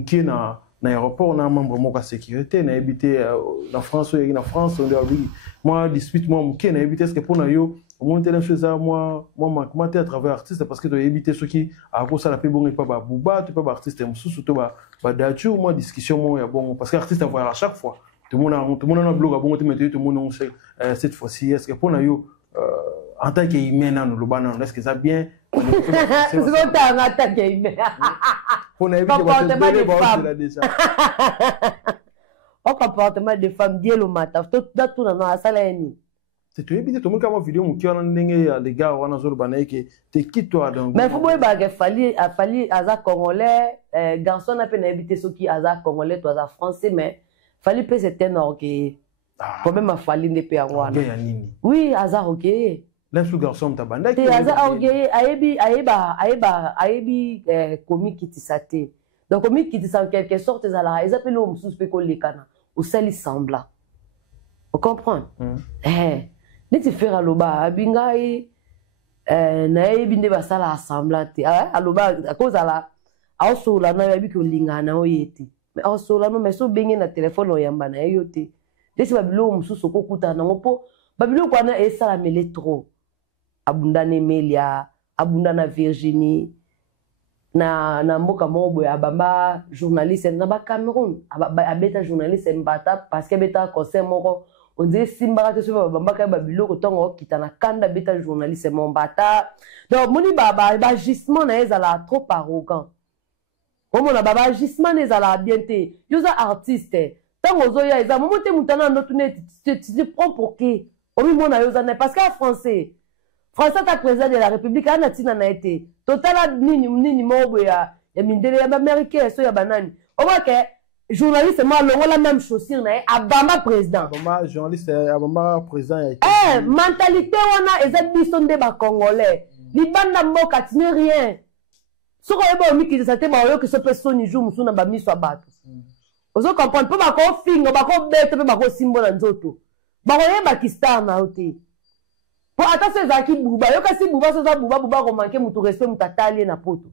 qui na aéroport na membre moi sécurité na habité en France on dit moi dispute moi qui na habité ce que pour na yo monter les choses à moi comment à travers artiste parce que tu éviter ceux qui à cause ça la paix bon et pas bouba tu pas artiste surtout ba datu moi discussion moi ya bon parce que artiste à voir à chaque fois tout le monde a blog à bon tout le monde cette fois-ci est-ce que pour na yo en tant qu'humain nous le banan est-ce que ça bien c'est quoi ta en tant qu'humain pour na comportement de femme déjà au comportement de femme bien le matin tout na sala ni c'est tout bien tout le monde comme vidéo mon qui on ndenge les gars wana zolo banaye que te qui toi donc mais faut boy ba Fally aza congolais garçon na pe na habiter ceux qui aza congolais toi aza français mais Fally peut c'est un orgueil quand même a Fally ne pe wana oui aza orgueil là sous garçon ta banda te aza orgueil ayebi comique qui tisate donc comique qui tisate en quelque sorte ezala ils appellent au mususu pe ko lekana au sali sembla vous comprenez neti faire aloba abingai na ebinde basala assemblante aloba akozala aosola na yabi ko lingana oyeti mais aosola no mais so bengi na téléphone oyamba na yote desi babilo mususu kokuta na ngopo babilo kwana esala mele trop abundana Emelia abundana Virginie na mboka mobo ya bamba journaliste na ba Cameroun abeta journaliste mbata parce que beta concert moko on dirait Simba que sur bambaka babilo ko tongo kitana kanda beta journaliste mombata donc moni baba gisement na ezala trop arrogant comme on a baba gisement na ezala bien te yoza artiste tango zoya eza momote mutana ndo tune tu prends pour qui omi mona yoza na parce que français ta président de la République ana tina na été total nini mobo ya ya mindele ya américain so ya banani on voit que journaliste moi longo la même chaussure na abamba président abamba journaliste abamba président mentalité wana eza biso nde ba congolais libanda mboka tine rien soko yeba omikisa te ba oyo que so personne joue musuna ba miso abato ozo comprendre po ba ko fingo ba ko bete ba ko simbola nzoto ba ko yeba ki star na ote po ata se zaki buba yo kasi buba so za buba ko manke mutu respect mutatali na poto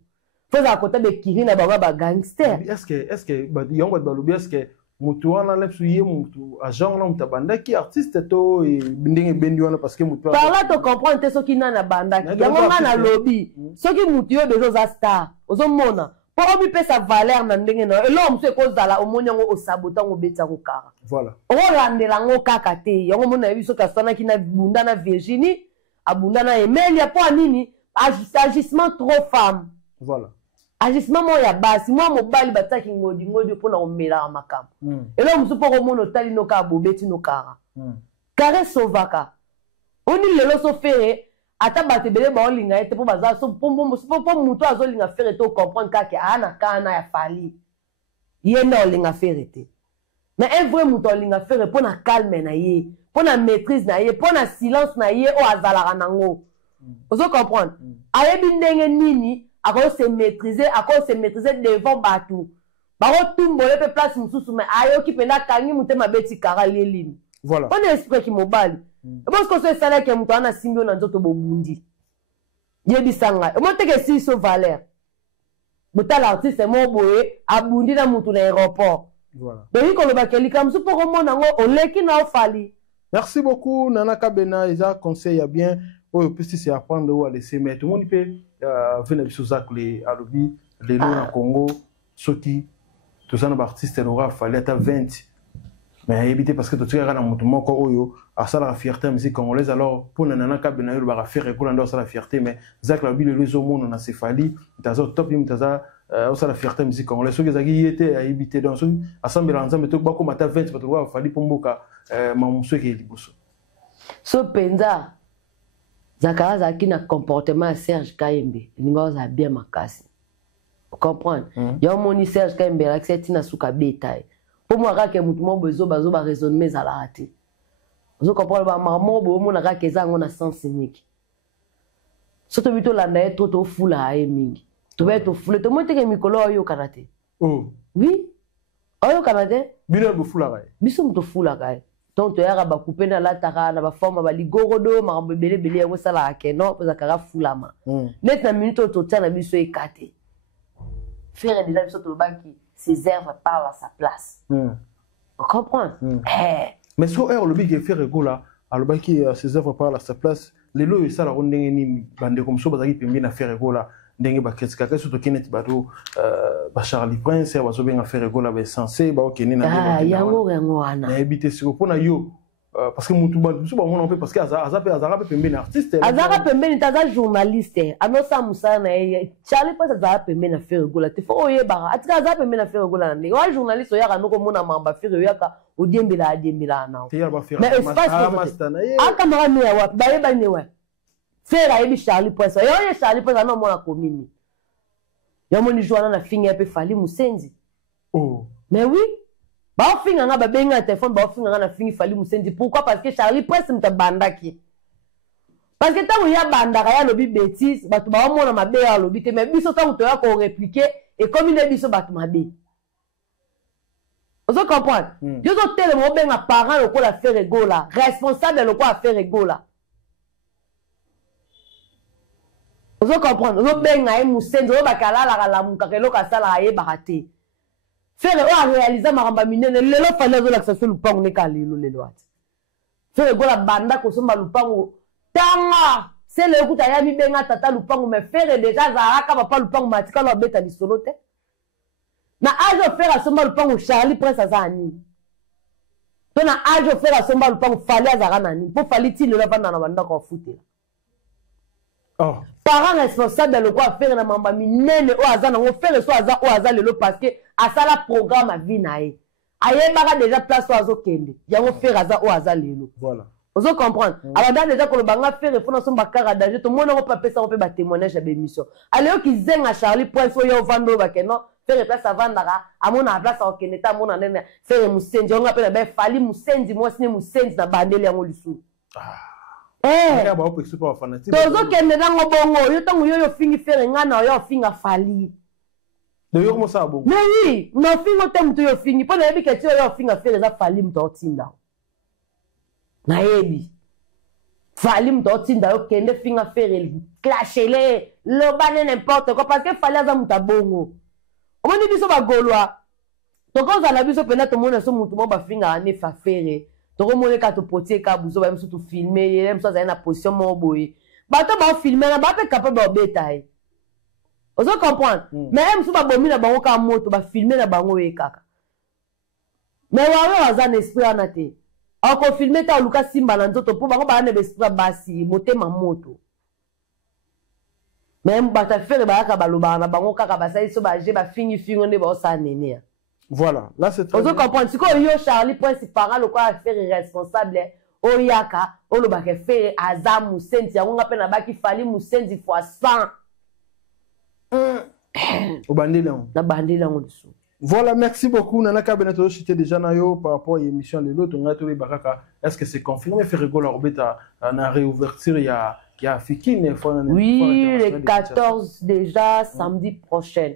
faut à côté de kiri na ba gangster est-ce que ba yongo ba lobi est-ce que mutu wana lepsu ye mutu agent na mutabanda ki artiste to e ndenge bendi wana parce que mutu par là to comprendre te so ki na banda ki yango na lobby so ki mutu yo bezo za star ozo mona po obi pesa valeur na ndenge na elo mutu e ko zala omoni yango o sabota ngo betsa ko kara voilà o landela ngo kaka te yango mona biso ka sona ki na bunda na Virginie abunda na Emelia po anini agissement trop femme voilà agissement mo ya basi moi mobali bataki ngodi pona omela makambo elo musu po ko mono tali no ka bobeti no kara kare sovaka oni lelo so fere ata batebele ba olinga ete po baza so pombo po muto azolinga fere to comprendre kake ana kana ya fali yenda olinga fere te mais un vrai muto olinga fere pona calme na ye pona maîtrise na ye pona silence na ye o azala nango ozo comprendre ayebi ndenge nini ako se maîtriser devant Batou. Baro tumbole pe place mususu mais ayo ki penda kangi mutema beti kara lelini. Voilà. On est esprit ki mobali. Parce que ce salaire que mutu ana simbio na nzoto bobundi. Yebi sanga. Mo teke si so valeur. Muta l'artiste mo boye abundi na mutu na aéroport. Voilà. Donc ko lo bakeli kam su poko mona ngo oleki na ofali. Merci beaucoup Nana Kabena, isa conseil ya bien. Oh, puis c'est apprendre où à laisser mais tout le monde peut venir sur ça les alobi les lois en Congo ceux qui tout ça nos artistes n'aura fallu être 20 mais éviter parce que tout ça dans mon moko oyo à ça la fierté musique congolaise alors pour Nana Kabena il va faire école dans ça la fierté mais Zach la ville les hommes on a céphalie dans top il ça ça la fierté musique congolaise ceux qui étaient à éviter dans ceux ensemble ensemble tout beaucoup mata 20 parce que fallu pour mboka mamuso qui est liboso so penza Zakara Zaki na comportement à Serge Kayembe. Il a bien makasi. Vous comprenez? Y'a mon Serge Kayembe, l'accepte na souka bétail. Pour moi, que moutoumon bezo bazo ba raisonner à la raté. Vous comprenez? Ba maman bo mon aka keza ngona sens unique. Surtout plutôt la ndaye toto fula aye mingi. Tu vas être fula. Tu montes que mikolo oyo kanate. Oh. Oui. Oyo kanate? Bino bo fula aye. Biso mto fula aye. Donc tu as coupé dans la tara na forme ba ligorodo ma bele yango sala akeno za kara fulama net na minute to tana biso ekate faire déjà biso to banki ses œuvres parlent à sa place on comprend mais ce que le big faire gola alors banki ses œuvres parlent à sa place les lois ça la rondenge ni bande comme ça bazaki pembi na faire gola ndenge ba keska ka surtout kinet bato ba Charlie Prince ya bazo benga faire gola ba censé ba okeni na yango wana na habiter sur pona yo parce que mutu ba so ba mona pe parce que azara pembe na artiste azara pembe ni taza journaliste anosa musana Charlie Prince azara pembe na faire gola te fo oyeba atika azara pembe na faire gola ndenge wa journaliste oya kanoko mona mamba faire yaka odiembela na mais espace akamara ni wa ba yeba ni wa faire ayebi Charlie Prince yo Charlie Prince no mona komini yo moni joana na finga pe fali musenzi oh mais oui ba finga nga ba benga téléphone ba finga nga na fingi fali musenzi pourquoi parce que Charlie Prince mtabandaki parce que tango ya bandaka ya lobi bêtise batu ba mona mabe ya lobi te mais biso tango to ya ko répliquer et comme il est biso batu mabe vous comprenez yo zo tele mo benga parent loko la faire egola responsable loko a faire egola. Vous comprenez? Vous avez un musenzi, vous avez la mukake loka sala aye barate. Faire réaliser maramba minene, lelo fallait que l'accession lupango ne kalilo lelo ati. Faire go la banda ko somba lupango tanga. C'est le coup taya mi benga tata lupango mais faire déjà zaraka papa lupango matika lo beta lisolo te. Na ajo faire somba lupango Charlie Prince azani. To na ajo faire somba lupango fali azara nani. Po fali ti le la banda na banda ko futé. Oh. Parents responsables de quoi faire na mamba minene o azana ngo faire so aza o azale lo parce que asala programme a vie nae ayebaka déjà place o azokende yango faire aza o azale lo voilà Vous comprenez? Alors, déjà, quand le banga fait répondre à son bakara d'âge, tout le monde n'a pas fait ça, on peut battre témoignage à l'émission. Alors, qu'ils aiment à Charlie, point, il faut y avoir vendre au bakeno, faire place à Vandara, à mon place à Okeneta, à mon année, faire Moussendi, on appelle la Fali Moussendi, moi, c'est Moussendi, na bandeli à mon lissou. Eh! Tozo kende nango bongo, yo tango yo fingi faire ngana, yo finga Fali. Mais oui, non, fingo tem to yo fingi, pas na que tu yo finga faire za Fali mtotinda. Naebi fali mtotinda yo kende finga faire clasher le bane n'importe quoi parce que fali aza muta bongo omoni biso ba golwa to ko za na biso pena to mona so mutu mo ba finga ne fa faire to ko mona ka to potier ka buzo ba mso to filmer yem so za na position mo boy ba to ba filmer na ba pe capable ba betaille ozo comprendre mais mso ba bomi na bango ka moto ba filmer na bango e kaka mais wa aza na esprit anate ako filmer ta luka simba na nzoto po bango ba na bespra basi motema moto même ba ta faire ba ka baloba na bango kaka ba sai so ba je ba fingi fingo ne ba sa nene. Voilà, là c'est très bien. Vous comprenez si ko yo Charlie principal le quoi faire responsable o yaka o lo ba ke faire azamu senti yango ngape na ba ki fali musendi fois 100 au bandela na bandela ngodiso. Voilà, merci beaucoup. Nana Kabeneto, j'étais déjà nayo par rapport à l'émission de l'autre. On a trouvé Baraka. Est-ce que c'est confirmé? Fait rigoler au bêta. On a réouverture. Il y a Fikine. Oui, le 14 déjà, samedi prochain.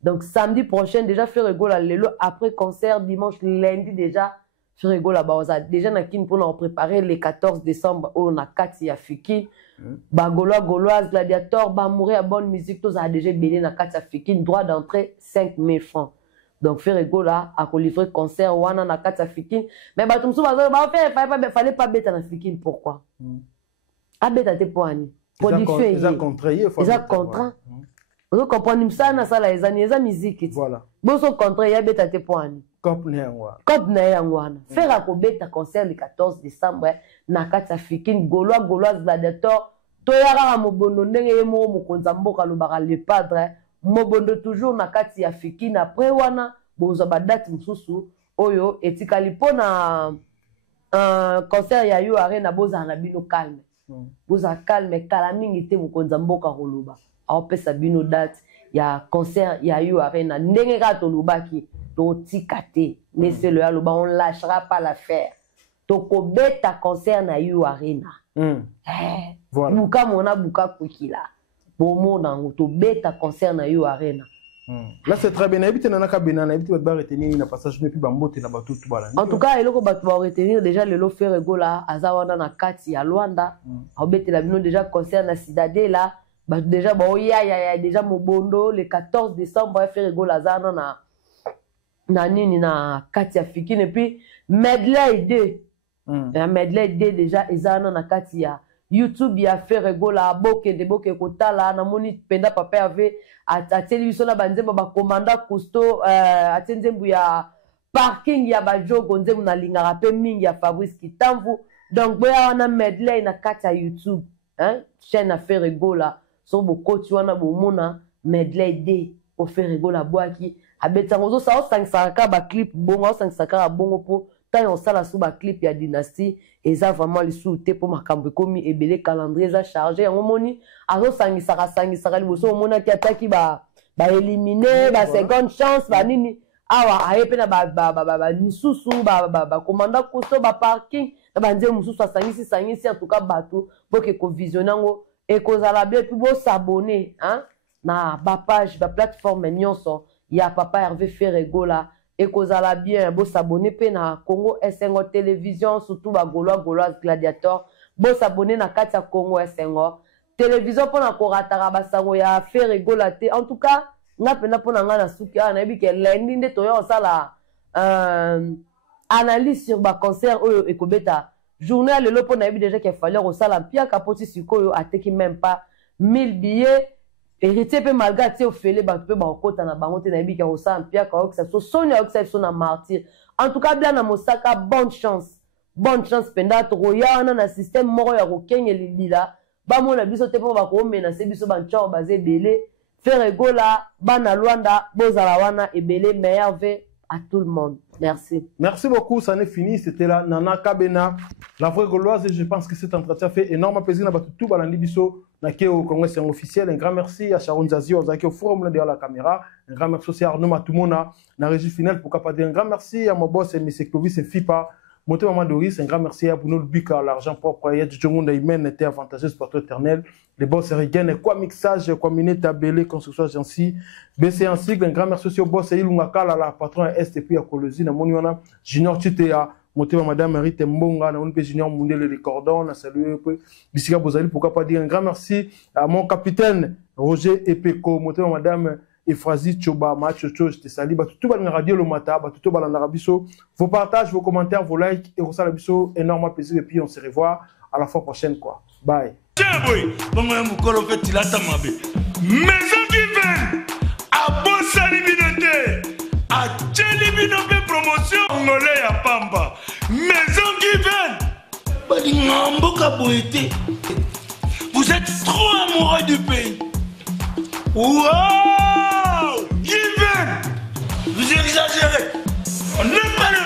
Donc, samedi prochain, déjà, fait rigoler l'élo. Après concert, dimanche, lundi, déjà, fait rigoler là-bas. Déjà, on a préparé le 14 décembre. On a 4 il y a Fikine. Bagolois, Gauloise, Gladiator, mourir à bonne musique. Tous a déjà béni na 4 à Fikine. Droit d'entrée, 5 000 francs. Donc, faire rigola, à livrer concert, wana na kata Fikine. Mais bah, tout le monde, fallait pas bêter na Fikine. Pourquoi? Ah, bêter, t'es pour Annie. Production. Ils ont contraint. Ils ont contraint. Vous comprenez ça, na ça, les années, les musique. Voilà. Bon, son contrat, il y a bêter, t'es pour Annie. Cop Néangwana. Cop Néangwana. Faire à bêter concert le 14 décembre, na kata Fikine, Gaulois, Gauloise, Gladiator, Toyara, Mobono, Nenge, Mokonzambo, Kalubara, le padre. Mobondo toujours na kati ya Fikine après wana boza ba date mususu oyo etikali pona concert ya yo arena boza na bino calme boza calme kala mingi te mukonza mboka koloba aopesa bino date ya concert ya yo arena ndenge ka to lubaki to tikate laissez le aloba on lâchera pas l'affaire to ko beta concert na yo arena voilà buka mona buka kukila bon nango to beta concert na yo arena. Là c'est très bien. Habite na kabina na habite ba retenir na passage depuis bambote na bato tout bala. En tout cas eloko bato ba retenir déjà le lo faire rigola azawana na kati ya Luanda obete la bino déjà concert na Cidade là ba déjà ba oya déjà Mobondo le 14 décembre va faire rigola azana na nini na kati ya Fikine et puis medley 2 medley 2 déjà ezana na kati ya YouTube ya fait rigola boke de boke kotala na moni penda papa avait ateli biso na banzembo ba commanda cousteau atenzembu ya parking ya bajogo nzembu na lingara pe mingi ya Fabrice Kitamvu donc boya wana medley na kati ya YouTube chaîne a fait rigola so bokoti wana bomona medley de o fait rigola boaki abetango zo sa o 500 ba clip bongo 500 bongo po tant on sala sous ba clip ya dynastie et ça vraiment les sous-té pour makambo komi ebele calendrier za chargé en moni azo sangisaka liboso mona ki ataki ba éliminer ba seconde chance ba nini awa ayepe na ba nisusu ba commanda kosto ba parking na banze mususu sangisi en tout cas bato pour que ko visionnango et kozala bien puis bo s'abonner na ba page ba plateforme nyonso ya papa Hervé Ferregola et kozala bien bo s'abonner pe na Congo SNO télévision surtout ba Gauloise Gladiator bo s'abonner na kati ya Congo SNO télévision pour na korataka basango ya Ferregola te en tout cas nga pena pona nga na suki na yebi ke lundi nde toyo osala analyse sur ba concert oyo ekobeta journée lelo pona yebi déjà qu'il fallait osala pia kapoti sikoyo ateki même pas 1000 billets héritier pe malgré ti ofele ba pe ba okota na bango te na yebi ke osala pia ka oksa so sonia oksa so na martyr en tout cas bien na mosaka bonne chance penda to royana na système moko ya kokenge lila ba mona biso te po ba ko mena se biso ba nchao baze belé faire rigola bana Luanda bozala wana ebele meilleur à tout le monde. Merci. Merci beaucoup, ça n'est fini. C'était la Nana Kabena, la vraie Gauloise. Et je pense que cet entretien fait énormément plaisir. Tout Balandi Bisso, au Congrès officiel. Un grand merci à Sharon Zazi, au forum derrière la caméra. Un grand merci aussi à Arnaud Matumona, la régie finale. Pourquoi pas dire un grand merci à mon boss, M. Clovis et FIPA. Monté Maman Doris, un grand merci à Bruno Lubika, l'argent propre, Yad Djongounda Imen était avantageux, partout éternel. Les boss Erigen, quoi mixage, quoi minette, Bélé, construction agency, BC en sigle, un grand merci aussi au boss Ilungaka, la patron STP à Colosi, na Moniona, Junior Chitea, monté Madame Rite Mbonga, na Unpe Junior Mundele les cordons, na salué, Bissika Bozali, pourquoi pas dire un grand merci à mon capitaine Roger Epeko, monté Madame Efrazi Choba, Machocho, je te salue. Tout le radio le matin, tout le monde. Vos partages, vos commentaires, vos likes, et ça, biso, énormément plaisir. Et puis on se revoit à la fois prochaine, quoi. Bye. Maison qui vient à Bossalibinoté, à Tchelibinoté promotion, Angolais à Pamba. Maison qui vient, vous êtes trop amoureux du pays. Wow! Given! Vous exagérez! On n'est pas le